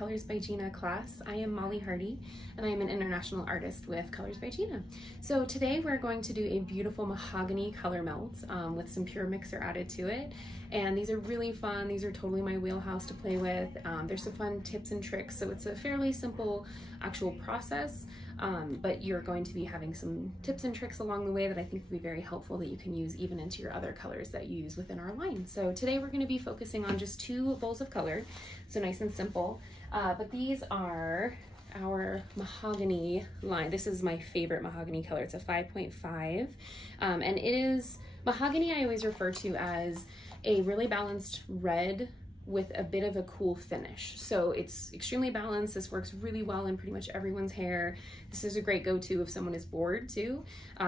Colors by Gina class. I am Molly Hardee and I am an international artist with Colors by Gina. So today we're going to do a beautiful mahogany color melt with some pure mixer added to it. And these are really fun. These are totally my wheelhouse to play with. There's some fun tips and tricks. So it's a fairly simple actual process, but you're going to be having some tips and tricks along the way that I think will be very helpful that you can use even into your other colors that you use within our line. So today we're going to be focusing on just 2 bowls of color. So nice and simple. But these are our mahogany line. This is my favorite mahogany color. It's a 5.5. And it is mahogany I always refer to as a really balanced red with a bit of a cool finish. So it's extremely balanced. This works really well in pretty much everyone's hair. This is a great go-to if someone is bored too,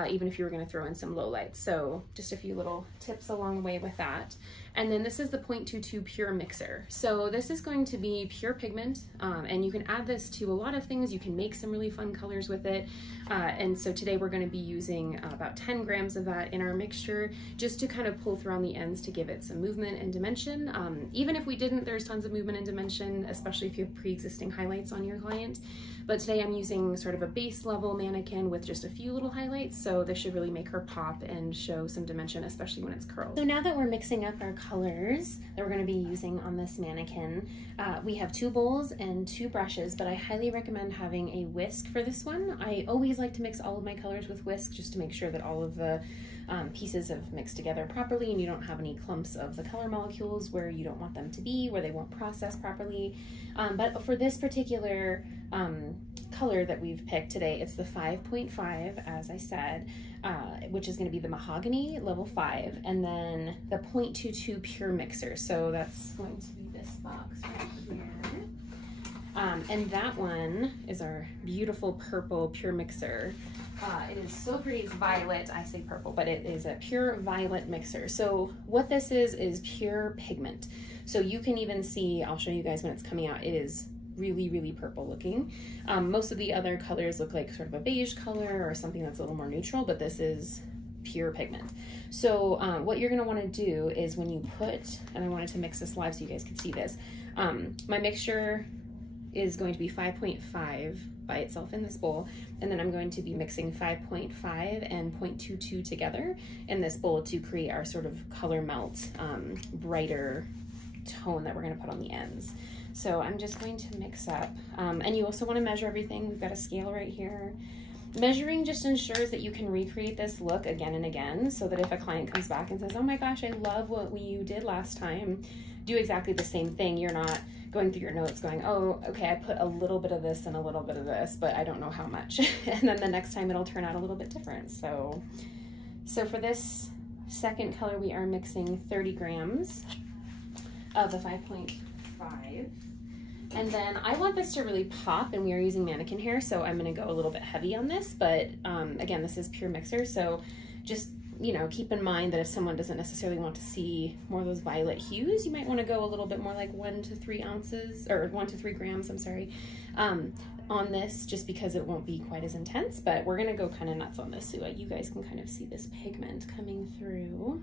even if you were gonna throw in some low lights. So just a few little tips along the way with that. And then this is the 0.22 pure mixer. So this is going to be pure pigment, and you can add this to a lot of things. You can make some really fun colors with it. And so today we're going to be using about 10 grams of that in our mixture, just to kind of pull through on the ends to give it some movement and dimension. Even if we didn't, there's tons of movement and dimension, especially if you have pre-existing highlights on your client. But today I'm using sort of a base level mannequin with just a few little highlights, so this should really make her pop and show some dimension, especially when it's curled. So now that we're mixing up our colors that we're going to be using on this mannequin, we have 2 bowls and 2 brushes, but I highly recommend having a whisk for this one. I always like to mix all of my colors with whisk just to make sure that all of the pieces have mixed together properly and you don't have any clumps of the color molecules where you don't want them to be, where they won't process properly. But for this particular color that we've picked today, it's the 5.5, as I said, which is going to be the mahogany level 5, and then the 0.22 pure mixer. So that's going to be this box right here. And that one is our beautiful purple pure mixer. It is so pretty. It's violet. I say purple, but it is a pure violet mixer. So what this is pure pigment. So you can even see, I'll show you guys when it's coming out, it is really, really purple looking. Most of the other colors look like sort of a beige color or something that's a little more neutral, but this is pure pigment. So what you're gonna wanna do is when you put, and I wanted to mix this live so you guys can see this, my mixture is going to be 5.5 by itself in this bowl, and then I'm going to be mixing 5.5 and 0.22 together in this bowl to create our sort of color melt, brighter tone that we're going to put on the ends. So I'm just going to mix up, and you also want to measure everything. We've got a scale right here. Measuring just ensures that you can recreate this look again and again, so that if a client comes back and says, oh my gosh, I love what you did last time, do exactly the same thing. You're not going through your notes going, oh, okay, I put a little bit of this and a little bit of this, but I don't know how much. And then the next time it'll turn out a little bit different. So for this second color, we are mixing 30 grams of the 5.5. And then I want this to really pop, and we are using mannequin hair, so I'm gonna go a little bit heavy on this, but again, this is pure mixer, so just, you know, keep in mind that if someone doesn't necessarily want to see more of those violet hues, you might want to go a little bit more like 1 to 3 ounces, or 1 to 3 grams, I'm sorry, on this, just because it won't be quite as intense, but we're gonna go kind of nuts on this so you guys can kind of see this pigment coming through.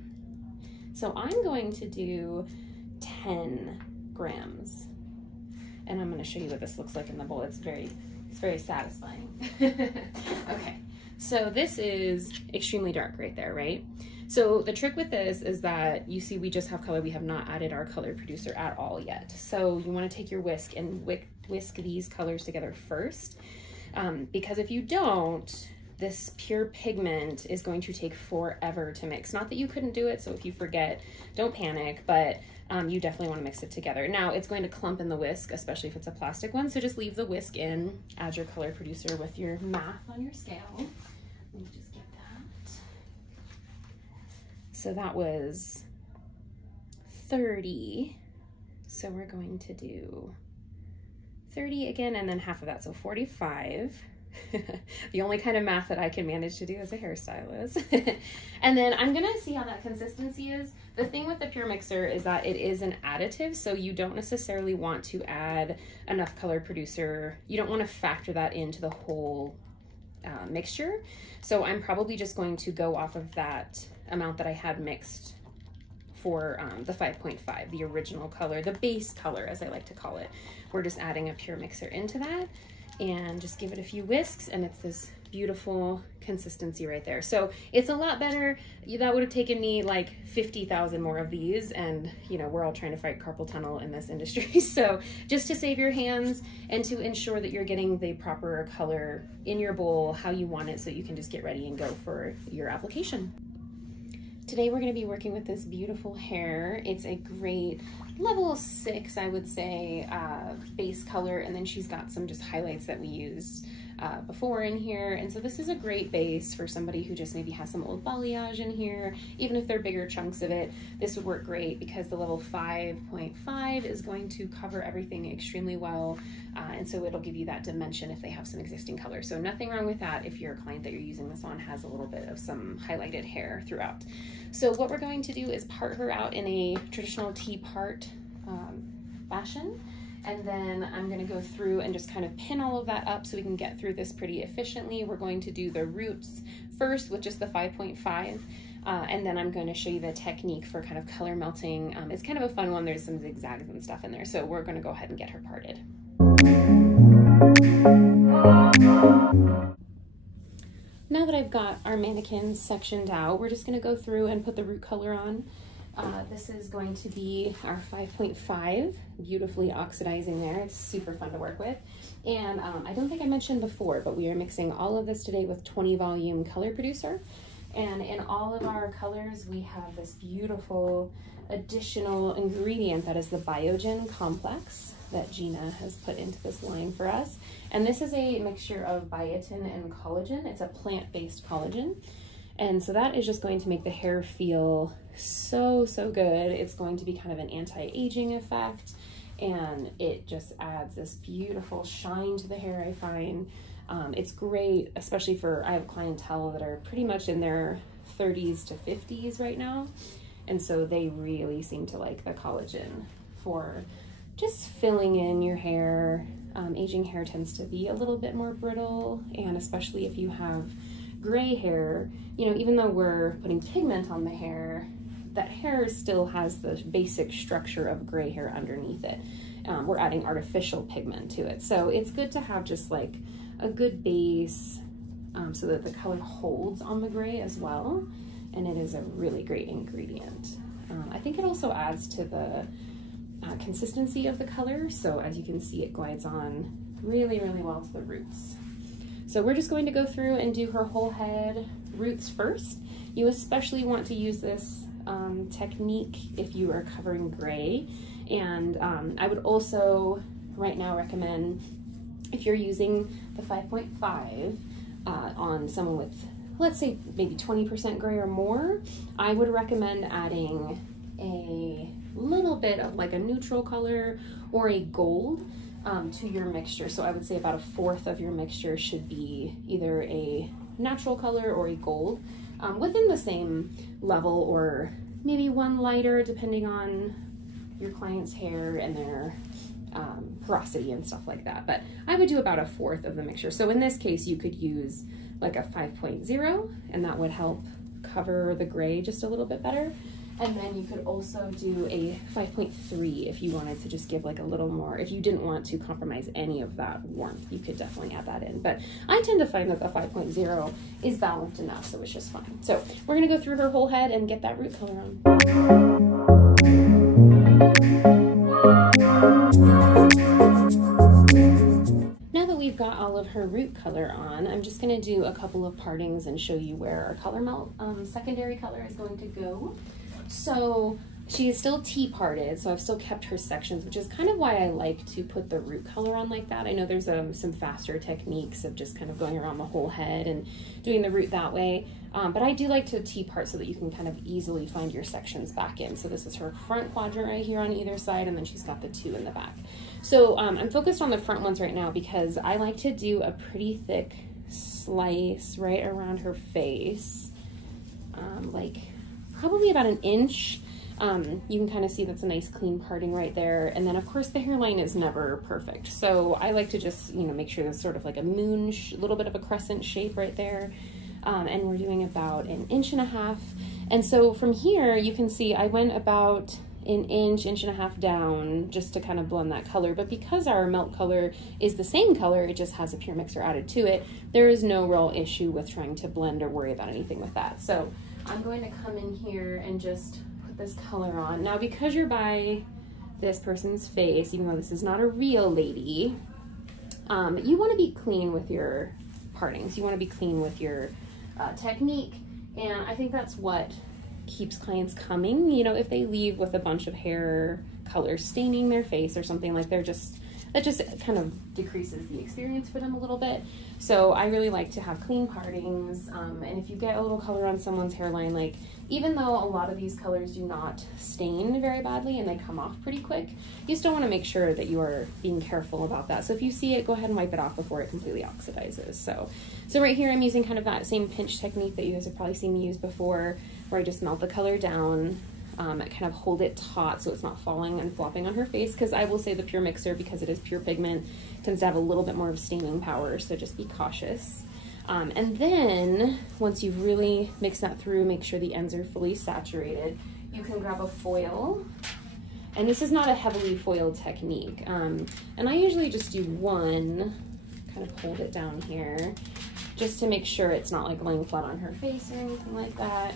So I'm going to do 10 grams. And I'm going to show you what this looks like in the bowl. It's very satisfying. Okay, so this is extremely dark right there, right? So the trick with this is that you see we just have color. We have not added our color producer at all yet. So you want to take your whisk and whisk these colors together first, because if you don't, this pure pigment is going to take forever to mix. Not that you couldn't do it, so if you forget, don't panic, but you definitely want to mix it together. Now, it's going to clump in the whisk, especially if it's a plastic one, so just leave the whisk in, add your color producer with your math on your scale. Let me just get that. So that was 30, so we're going to do 30 again, and then half of that, so 45. The only kind of math that I can manage to do as a hairstylist. And then I'm gonna see how that consistency is. The thing with the pure mixer is that it is an additive, so you don't necessarily want to add enough color producer. You don't want to factor that into the whole mixture. So I'm probably just going to go off of that amount that I had mixed for the 5.5, the original color, the base color as I like to call it. We're just adding a pure mixer into that and just give it a few whisks, and it's this beautiful consistency right there. So it's a lot better. That would have taken me like 50,000 more of these, and you know, we're all trying to fight carpal tunnel in this industry. So just to save your hands and to ensure that you're getting the proper color in your bowl how you want it, so you can just get ready and go for your application. Today we're going to be working with this beautiful hair. It's a great level 6, I would say, base color, and then she's got some just highlights that we used before in here. And so this is a great base for somebody who just maybe has some old balayage in here. Even if they're bigger chunks of it, this would work great because the level 5.5 is going to cover everything extremely well, and so it'll give you that dimension if they have some existing color. So nothing wrong with that if your client that you're using this on has a little bit of some highlighted hair throughout. So what we're going to do is part her out in a traditional T-part fashion. And then I'm going to go through and just kind of pin all of that up so we can get through this pretty efficiently. We're going to do the roots first with just the 5.5, and then I'm going to show you the technique for kind of color melting. It's kind of a fun one. There's some zigzags and stuff in there, so we're going to go ahead and get her parted. Now that I've got our mannequins sectioned out, we're just going to go through and put the root color on. This is going to be our 5.5, beautifully oxidizing there. It's super fun to work with. And I don't think I mentioned before, but we are mixing all of this today with 20 volume color producer. And in all of our colors, we have this beautiful additional ingredient that is the Biogen complex that Gina has put into this line for us. And this is a mixture of biotin and collagen. It's a plant-based collagen. And so that is just going to make the hair feel so good. It's going to be kind of an anti-aging effect, and it just adds this beautiful shine to the hair, I find. It's great, especially for, I have clientele that are pretty much in their 30s to 50s right now, and so they really seem to like the collagen for just filling in your hair. Aging hair tends to be a little bit more brittle, and especially if you have gray hair, you know, even though we're putting pigment on the hair, that hair still has the basic structure of gray hair underneath it. We're adding artificial pigment to it. So it's good to have just like a good base so that the color holds on the gray as well. And it is a really great ingredient. I think it also adds to the consistency of the color. So as you can see, it glides on really well to the roots. So we're just going to go through and do her whole head roots first. You especially want to use this technique if you are covering gray. And I would also right now recommend, if you're using the 5.5 on someone with, let's say, maybe 20% gray or more, I would recommend adding a little bit of like a neutral color or a gold to your mixture. So I would say about 1/4 of your mixture should be either a natural color or a gold, within the same level, or maybe one lighter depending on your client's hair and their porosity and stuff like that. But I would do about 1/4 of the mixture. So in this case, you could use like a 5.0, and that would help cover the gray just a little bit better. And then you could also do a 5.3 if you wanted to just give like a little more. If you didn't want to compromise any of that warmth, you could definitely add that in. But I tend to find that the 5.0 is balanced enough, so it's just fine. So we're gonna go through her whole head and get that root color on. Now that we've got all of her root color on, I'm just gonna do a couple of partings and show you where our color melt secondary color is going to go. So she is still T-parted, so I've still kept her sections, which is kind of why I like to put the root color on like that. I know there's some faster techniques of just kind of going around the whole head and doing the root that way, but I do like to T-part so that you can kind of easily find your sections back in. So this is her front quadrant right here on either side, and then she's got the 2 in the back. So I'm focused on the front ones right now because I like to do a pretty thick slice right around her face, like probably about 1 inch. You can kind of see that's a nice clean parting right there. And then of course the hairline is never perfect. So I like to just, you know, make sure there's sort of like a moon, little bit of a crescent shape right there. And we're doing about 1.5 inches. And so from here, you can see I went about an inch and a half down just to kind of blend that color. But because our melt color is the same color, it just has a pure mixer added to it, there is no real issue with trying to blend or worry about anything with that. So I'm going to come in here and just put this color on. Now, because you're by this person's face, even though this is not a real lady, you want to be clean with your partings. You want to be clean with your technique. And I think that's what keeps clients coming. You know, if they leave with a bunch of hair color staining their face or something, like that just kind of decreases the experience for them a little bit. So I really like to have clean partings. And if you get a little color on someone's hairline, like even though a lot of these colors do not stain very badly and they come off pretty quick, you still want to make sure that you are being careful about that. So if you see it, go ahead and wipe it off before it completely oxidizes. So right here I'm using kind of that same pinch technique that you guys have probably seen me use before, where I just melt the color down, kind of hold it taut so it's not falling and flopping on her face, because I will say the pure mixer, because it is pure pigment, tends to have a little bit more of staining power, so just be cautious. And then once you've really mixed that through, make sure the ends are fully saturated, you can grab a foil. And this is not a heavily foiled technique. And I usually just do one, kind of hold it down here, just to make sure it's not like laying flat on her face or anything like that.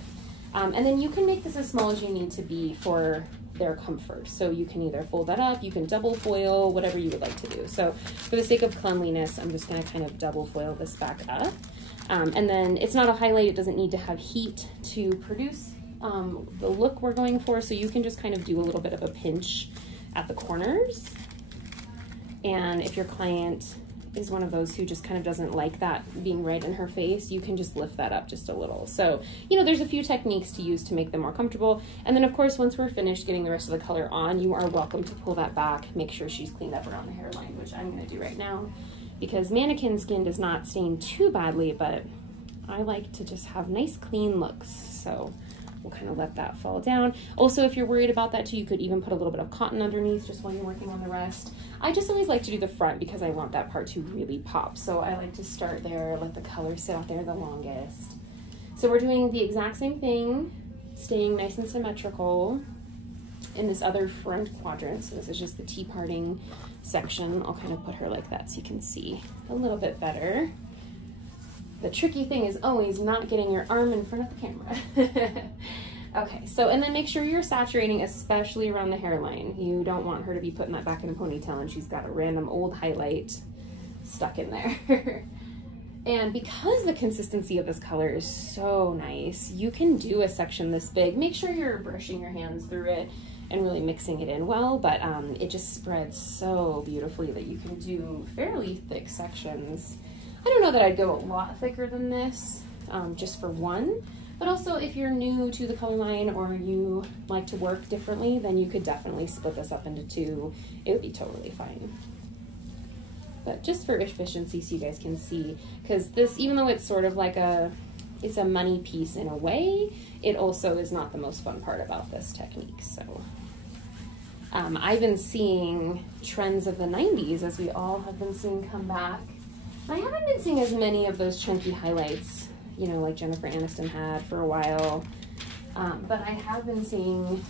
And then you can make this as small as you need to be for their comfort. So you can either fold that up, you can double foil, whatever you would like to do. So for the sake of cleanliness, I'm just gonna kind of double foil this back up. And then it's not a highlight, it doesn't need to have heat to produce the look we're going for. So you can just kind of do a little bit of a pinch at the corners. And if your client is one of those who just kind of doesn't like that being right in her face, you can just lift that up just a little. So, you know, there's a few techniques to use to make them more comfortable. And then of course, once we're finished getting the rest of the color on, you are welcome to pull that back, make sure she's cleaned up around the hairline, which I'm gonna do right now, because mannequin skin does not stain too badly, but I like to just have nice clean looks. So we'll kind of let that fall down. Also, if you're worried about that too, you could even put a little bit of cotton underneath just while you're working on the rest. I just always like to do the front because I want that part to really pop. So I like to start there, let the color sit out there the longest. So we're doing the exact same thing, staying nice and symmetrical in this other front quadrant. So this is just the T-parting section. I'll kind of put her like that so you can see a little bit better. The tricky thing is always not getting your arm in front of the camera. Okay, so and then make sure you're saturating, especially around the hairline. You don't want her to be putting that back in a ponytail and she's got a random old highlight stuck in there. And because the consistency of this color is so nice, you can do a section this big. Make sure you're brushing your hands through it and really mixing it in well, but it just spreads so beautifully that you can do fairly thick sections. I don't know that I'd go a lot thicker than this, just for one, but also if you're new to the color line or you like to work differently, then you could definitely split this up into two. It would be totally fine. But just for efficiency, so you guys can see, because this, even though it's sort of like it's a money piece in a way, it also is not the most fun part about this technique. So I've been seeing trends of the 90s, as we all have been seeing come back. I haven't been seeing as many of those chunky highlights, you know, like Jennifer Aniston had for a while, but I have been seeing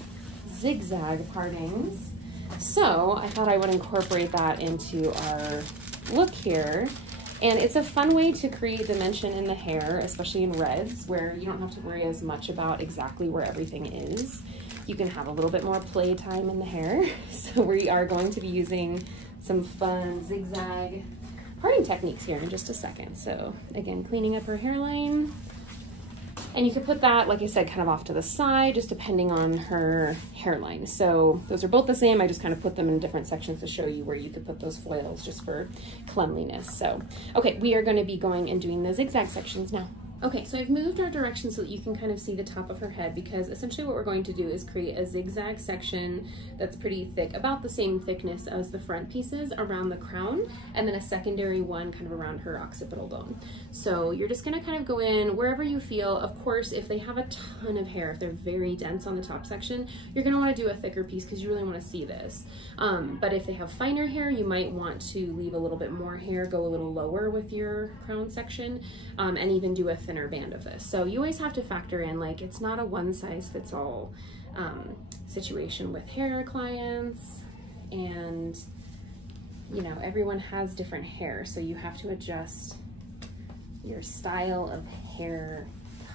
zigzag partings. So I thought I would incorporate that into our look here. And it's a fun way to create dimension in the hair, especially in reds, where you don't have to worry as much about exactly where everything is. You can have a little bit more play time in the hair. So we are going to be using some fun zigzag parting techniques here in just a second. So again, cleaning up her hairline. And you could put that, like I said, kind of off to the side, just depending on her hairline. So those are both the same. I just kind of put them in different sections to show you where you could put those foils just for cleanliness. So, okay, we are going to be going and doing the zigzag sections now. Okay, so I've moved our direction so that you can kind of see the top of her head, because essentially what we're going to do is create a zigzag section that's pretty thick, about the same thickness as the front pieces around the crown, and then a secondary one kind of around her occipital bone. So you're just gonna kind of go in wherever you feel. Of course, if they have a ton of hair, if they're very dense on the top section, you're gonna wanna do a thicker piece because you really wanna see this. But if they have finer hair, you might want to leave a little bit more hair, go a little lower with your crown section, and even do a thinner thinner band of this. So you always have to factor in, like, it's not a one size fits all situation with hair clients, and you know, everyone has different hair, so you have to adjust your style of hair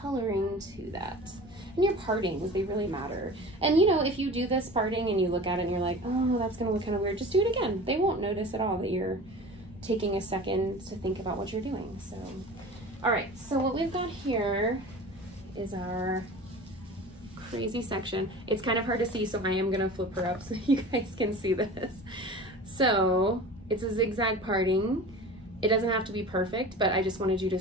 coloring to that. And your partings, they really matter. And you know, if you do this parting and you look at it and you're like, oh, that's gonna look kind of weird, just do it again. They won't notice at all that you're taking a second to think about what you're doing. So, all right, so what we've got here is our crazy section. It's kind of hard to see, so I am gonna flip her up so you guys can see this. So it's a zigzag parting. It doesn't have to be perfect, but I just wanted you to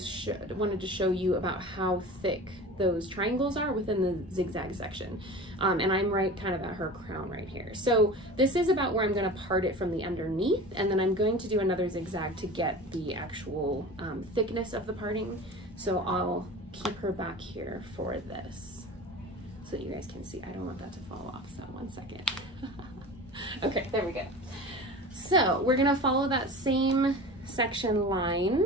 show you about how thick those triangles are within the zigzag section. And I'm right kind of at her crown right here. So this is about where I'm gonna part it from the underneath, and then I'm going to do another zigzag to get the actual thickness of the parting. So I'll keep her back here for this so that you guys can see. I don't want that to fall off, so 1 second. Okay, there we go. So we're gonna follow that same section line,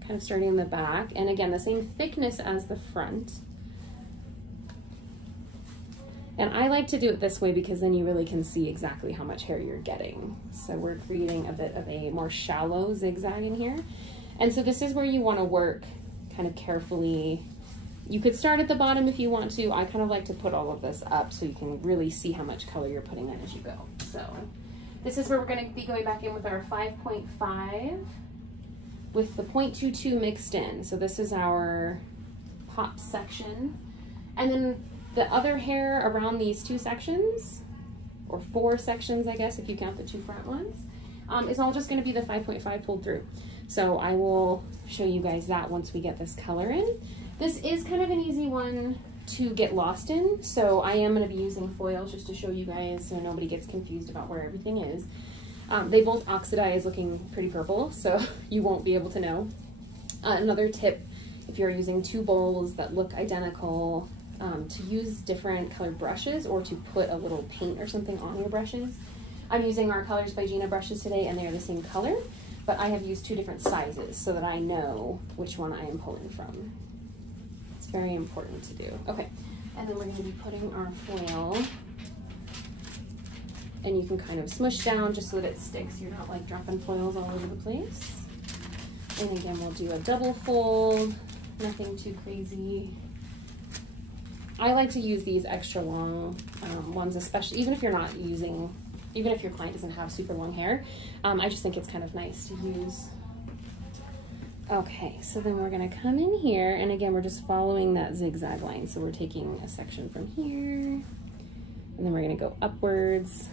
kind of starting in the back, and again the same thickness as the front. And I like to do it this way because then you really can see exactly how much hair you're getting. So we're creating a bit of a more shallow zigzag in here. And so this is where you want to work kind of carefully. You could start at the bottom if you want to. I kind of like to put all of this up so you can really see how much color you're putting in as you go. So this is where we're going to be going back in with our 5.5 with the 0.22 mixed in. So this is our pop section. And then the other hair around these two sections, or 4 sections, I guess, if you count the 2 front ones, is all just going to be the 5.5 pulled through. So I will show you guys that once we get this color in. This is kind of an easy one to get lost in, so I am going to be using foils just to show you guys so nobody gets confused about where everything is. They both oxidize looking pretty purple, so you won't be able to know. Another tip, if you're using 2 bowls that look identical, to use different colored brushes or to put a little paint or something on your brushes. I'm using our Colors by Gina brushes today, and they are the same color, but I have used 2 different sizes so that I know which one I am pulling from. It's very important to do. Okay, and then we're going to be putting our foil, and you can kind of smush down just so that it sticks. You're not like dropping foils all over the place. And again, we'll do a double fold, nothing too crazy. I like to use these extra long ones, especially even if you're not using, even if your client doesn't have super long hair. I just think it's kind of nice to use. Okay, so then we're gonna come in here, and again, we're just following that zigzag line. So we're taking a section from here, and then we're gonna go upwards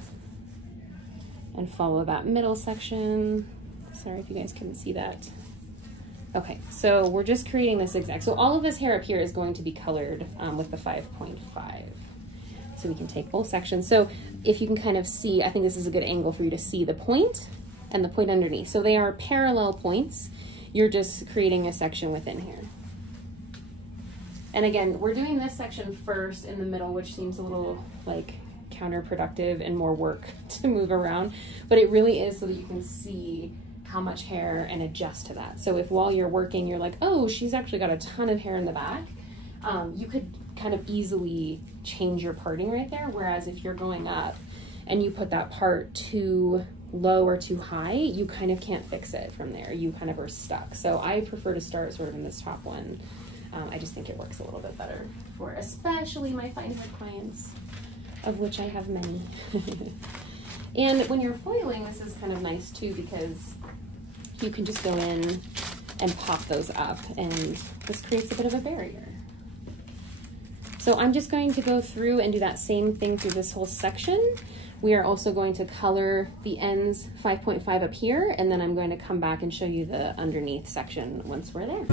and follow that middle section. Sorry if you guys couldn't see that. Okay, so we're just creating this zigzag. So all of this hair up here is going to be colored with the 5.5. So we can take both sections. So if you can kind of see, I think this is a good angle for you to see the point and the point underneath. So they are parallel points. You're just creating a section within here. And again, we're doing this section first in the middle, which seems a little like counterproductive and more work to move around, but it really is so that you can see how much hair and adjust to that. So if while you're working, you're like, oh, she's actually got a ton of hair in the back, you could kind of easily change your parting right there. Whereas if you're going up and you put that part too low or too high, you kind of can't fix it from there. You kind of are stuck. So I prefer to start sort of in this top one. I just think it works a little bit better for especially my fine hair clients, of which I have many. And when you're foiling, this is kind of nice too, because you can just go in and pop those up, and this creates a bit of a barrier. So I'm just going to go through and do that same thing through this whole section. We are also going to color the ends 5.5 up here, and then I'm going to come back and show you the underneath section once we're there.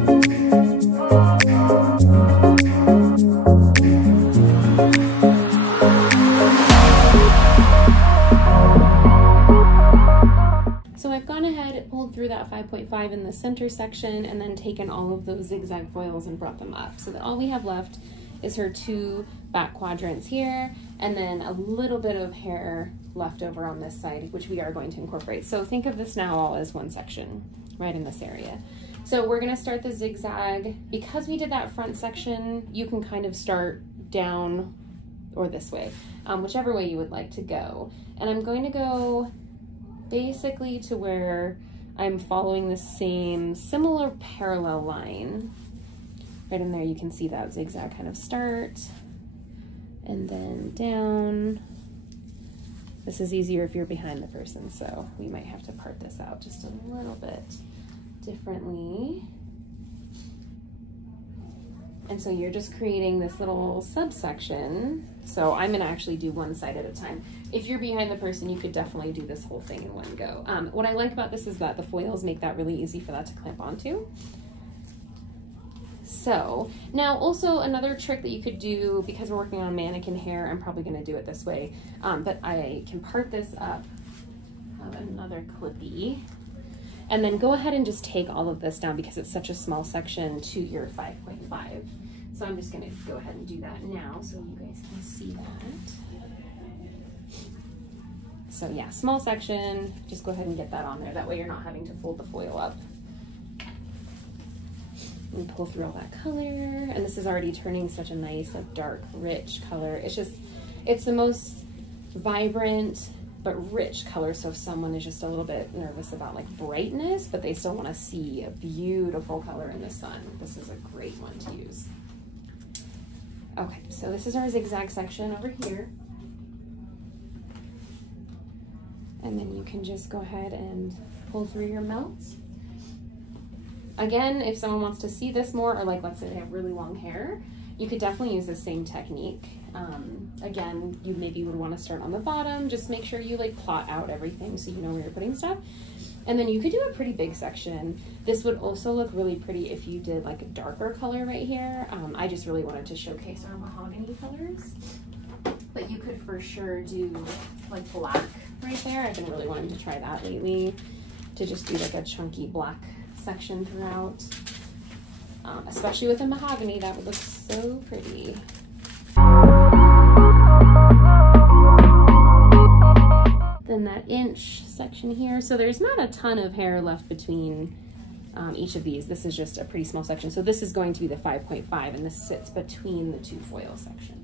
So I've gone ahead, pulled through that 5.5 in the center section, and then taken all of those zigzag foils and brought them up, so that all we have left is her 2 back quadrants here, and then a little bit of hair left over on this side, which we are going to incorporate. So think of this now all as one section right in this area. So we're gonna start the zigzag. Because we did that front section, you can kind of start down or this way, whichever way you would like to go. And I'm going to go basically to where I'm following the same similar parallel line. Right in there you can see that zigzag kind of start and then down. This is easier if you're behind the person, so we might have to part this out just a little bit differently. And so you're just creating this little subsection. So I'm gonna actually do one side at a time. If you're behind the person, you could definitely do this whole thing in one go. What I like about this is that the foils make that really easy for that to clamp onto. So now also another trick that you could do, because we're working on mannequin hair, I'm probably gonna do it this way, but I can part this up, have another clippy, and then go ahead and just take all of this down because it's such a small section to your 5.5. So I'm just gonna go ahead and do that now so you guys can see that. So yeah, small section, just go ahead and get that on there. That way you're not having to fold the foil up. And pull through all that color, and this is already turning such a nice, like, dark, rich color. It's the most vibrant but rich color, so if someone is just a little bit nervous about like brightness, but they still want to see a beautiful color in the sun, this is a great one to use. Okay, so this is our zigzag section over here. And then you can just go ahead and pull through your melts. Again, if someone wants to see this more, or like let's say they have really long hair, you could definitely use the same technique. Again, you maybe would want to start on the bottom, just make sure you like plot out everything so you know where you're putting stuff. And then you could do a pretty big section. This would also look really pretty if you did like a darker color right here. I just really wanted to showcase our mahogany colors. But you could for sure do like black right there. I've been really wanting to try that lately, to just do like a chunky black section throughout, especially with a mahogany. That would look so pretty. Then that inch section here, so there's not a ton of hair left between each of these. This is just a pretty small section, so this is going to be the 5.5 and this sits between the two foil sections.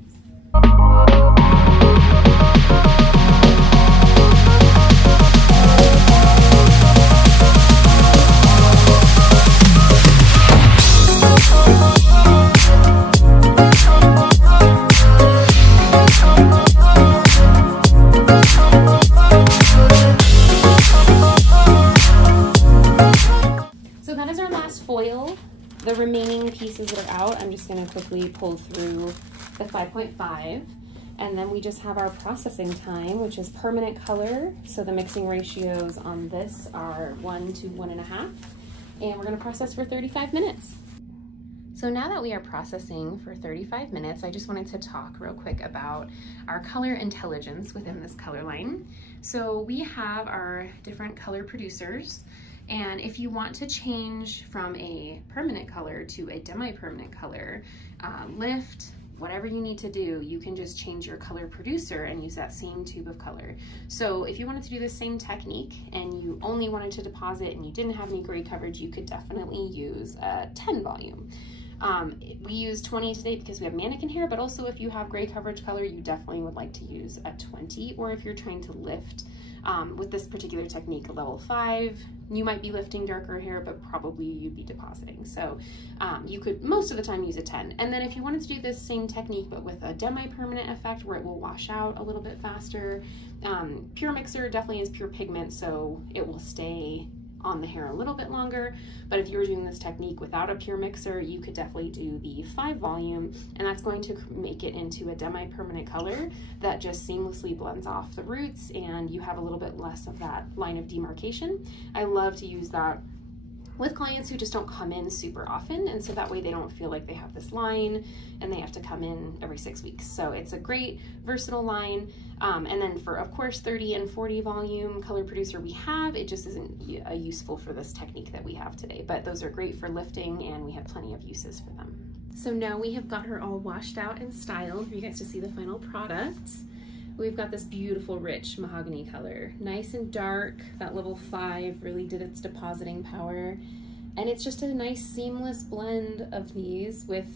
The remaining pieces that are out, I'm just going to quickly pull through the 5.5, and then we just have our processing time, which is permanent color. So the mixing ratios on this are 1 to 1.5, and we're going to process for 35 minutes. So now that we are processing for 35 minutes, I just wanted to talk real quick about our color intelligence within this color line. So we have our different color producers. And if you want to change from a permanent color to a demi-permanent color, lift, whatever you need to do, you can just change your color producer and use that same tube of color. So if you wanted to do the same technique and you only wanted to deposit and you didn't have any gray coverage, you could definitely use a 10 volume. We use 20 today because we have mannequin hair, but also if you have gray coverage color, you definitely would like to use a 20, or if you're trying to lift with this particular technique, a level 5, you might be lifting darker hair, but probably you'd be depositing. So you could most of the time use a 10. And then if you wanted to do this same technique, but with a demi-permanent effect where it will wash out a little bit faster, Pure Mixer definitely is pure pigment, so it will stay on the hair a little bit longer. But if you were doing this technique without a Pure Mixer, you could definitely do the 5 volume, and that's going to make it into a demi-permanent color that just seamlessly blends off the roots, and you have a little bit less of that line of demarcation. I love to use that with clients who just don't come in super often, and so that way they don't feel like they have this line and they have to come in every 6 weeks. So it's a great versatile line. And then for, of course, 30 and 40 volume color producer we have, it just isn't useful for this technique that we have today, but those are great for lifting and we have plenty of uses for them. So now we have got her all washed out and styled for you guys to see the final product. We've got this beautiful rich mahogany color, nice and dark. That level 5 really did its depositing power. And it's just a nice seamless blend of these with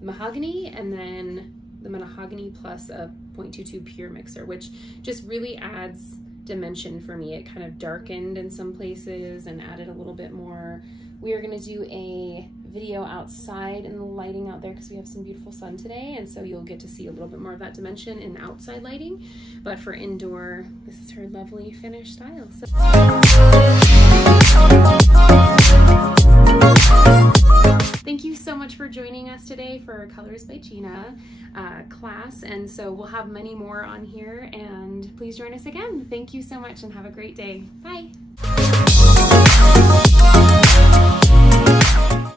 mahogany and then the mahogany plus a 0.22 pure mixer, which just really adds dimension for me. It kind of darkened in some places and added a little bit more. We are going to do a video outside in the lighting out there because we have some beautiful sun today, and so you'll get to see a little bit more of that dimension in outside lighting. But for indoor, this is her lovely finished style. So thank you so much for joining us today for our Colors by Gina class, and so we'll have many more on here, and please join us again. Thank you so much and have a great day. Bye.